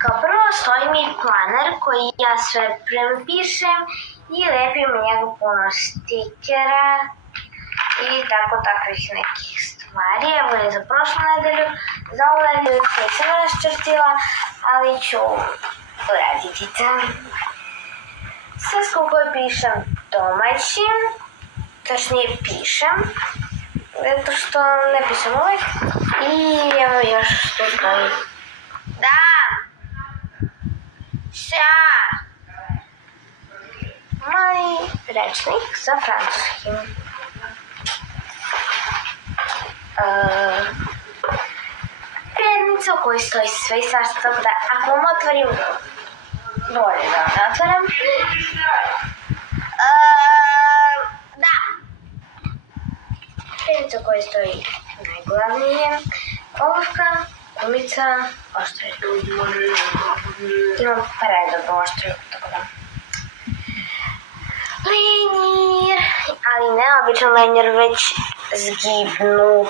Kao prvo stoji mi planer koji ja sve prepišem i lepim njegu puno stikera i takvih nekih stvari. Evo je za prošlu nedelju, za ovu nedelju nisam raščrtila, ali ću uraditi to. Sve skupo pišem domaćim, tačnije pišem, zato što ne pišem uvek. I evo još što stoji. Da! Šta? Mali rečnik sa francuskim. Prednica u kojoj stoji sve i svašta, tako da ako vam otvorim, bolje da vam ne otvaram. Da. Prednica u kojoj stoji najglavnije olovka, gumica, oštrih. Imam predobro oštrih, tako da. Lenjer, ali ne običan lenjer, već zgibnu.